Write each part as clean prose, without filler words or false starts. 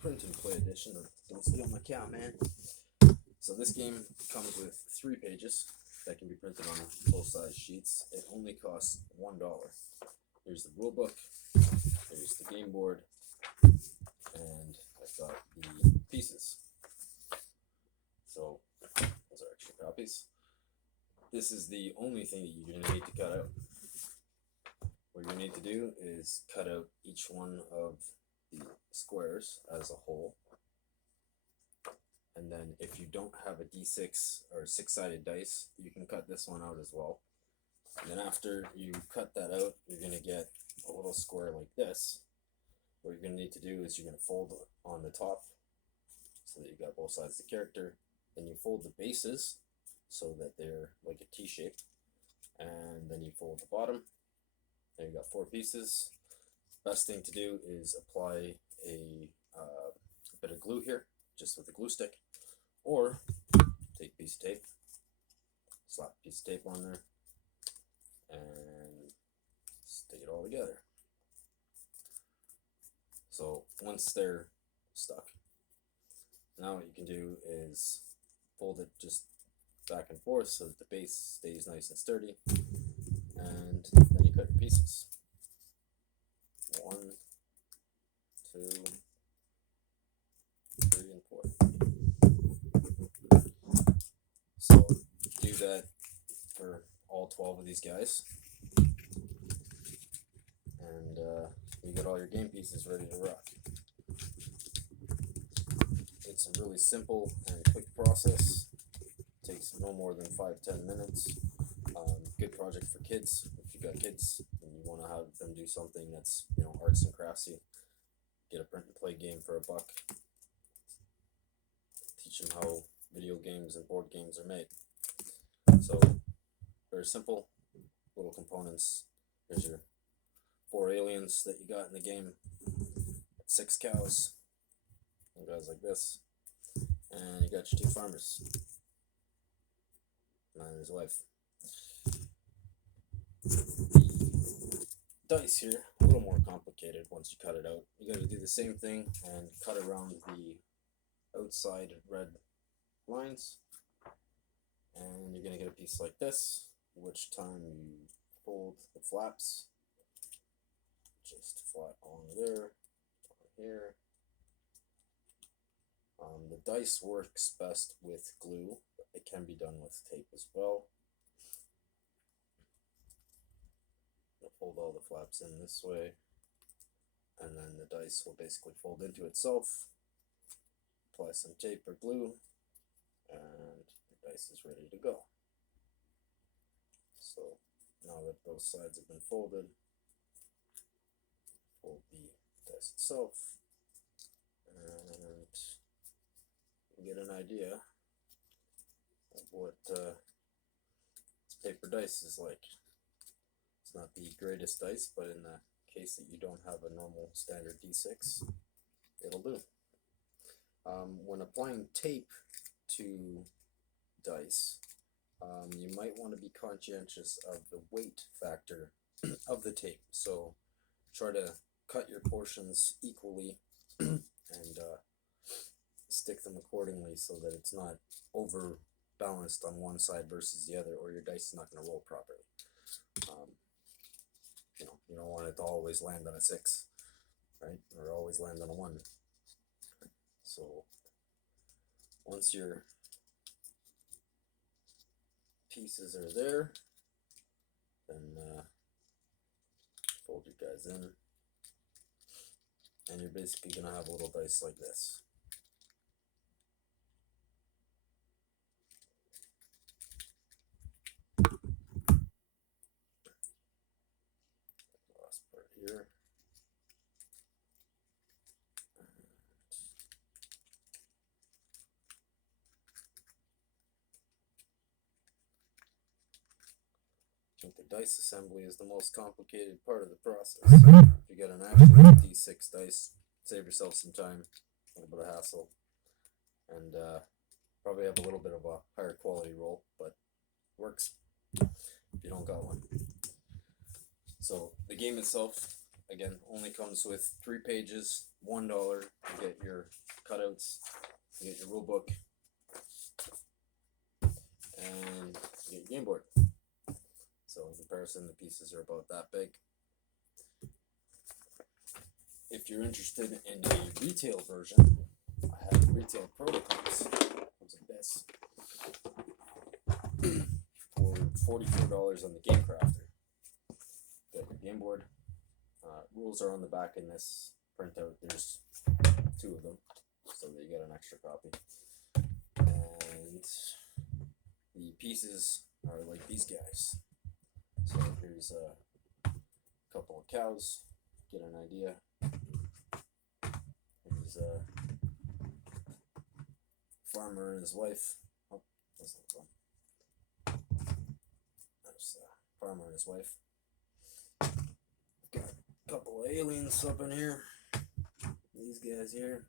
print and play edition of Don't Steal My Cow, Man. So this game comes with 3 pages that can be printed on full-size sheets. It only costs $1. Here's the rule book, here's the game board, and I've got the pieces. So those are extra copies. This is the only thing that you're going to need to cut out. What you need to do is cut out each one of the squares as a whole. And then if you don't have a D6 or 6-sided dice, you can cut this one out as well. And then after you cut that out, you're going to get a little square like this. What you're going to need to do is you're going to fold on the top so that you got both sides of the character. Then you fold the bases so that they're like a T shape. And then you fold the bottom. There you got 4 pieces. Best thing to do is apply a bit of glue here, just with a glue stick, or take a piece of tape, slap a piece of tape on there, and stick it all together. So once they're stuck, now what you can do is fold it just back and forth so that the base stays nice and sturdy, and then you cut your pieces. 1, 2, 3, and 4. So do that for all 12 of these guys, and you get all your game pieces ready to rock. It's a really simple and quick process. It takes no more than 5-10 minutes. Good project for kids. If you got kids and you want to have them do something that's, arts and craftsy, get a print and play game for $1. Teach them how video games and board games are made. So very simple little components. Here's your 4 aliens that you got in the game, 6 cows, and guys like this, and you got your 2 farmers, man and his wife. The dice here, a little more complicated once you cut it out. You got to do the same thing and cut around the outside red lines, and you're going to get a piece like this, which time you fold the flaps just flat on there, on here. The dice works best with glue, but it can be done with tape as well. You'll fold all the flaps in this way, and then the dice will basically fold into itself. Apply some tape or glue, and the dice is ready to go. So now that both sides have been folded, fold the dice itself, and you get an idea of what this paper dice is like. It's not the greatest dice, but in the case that you don't have a normal standard D6, it'll do. When applying tape to dice, you might want to be conscientious of the weight factor of the tape. So try to cut your portions equally and stick them accordingly so that it's not overbalanced on one side versus the other, or your dice is not going to roll properly. You don't want it to always land on a 6, right? Or always land on a 1. So once your pieces are there, then fold your guys in, and you're basically going to have a little dice like this. Last part here. I think the dice assembly is the most complicated part of the process. If you get an actual D6 dice, save yourself some time, a little bit of hassle, and probably have a little bit of a higher quality roll, but works if you don't got one. So the game itself, again, only comes with 3 pages, $1. You get your cutouts, you get your rule book, and you get your game board. So in comparison, the pieces are about that big. If you're interested in a retail version, I have retail prototypes. Comes like this for $44 on the Game Crafter. Got your game board. Rules are on the back in this printout. There's 2 of them, so that you get an extra copy. And the pieces are like these guys. So here's a couple of cows. Get an idea. Here's a farmer and his wife. Oh, that's not fun. There's a farmer and his wife. Got a couple of aliens up in here. These guys here.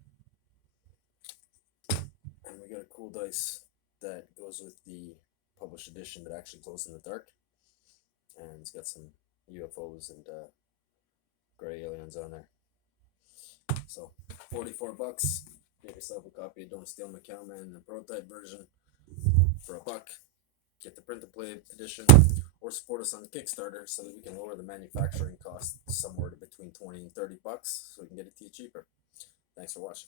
And we got a cool dice that goes with the published edition that actually glows in the dark. And it's got some UFOs and gray aliens on there. So $44. Get yourself a copy of Don't Steal My Cowman, the prototype version, for $1. Get the print and play edition, or support us on Kickstarter so that we can lower the manufacturing cost somewhere between $20 and $30, so we can get it to you cheaper. Thanks for watching.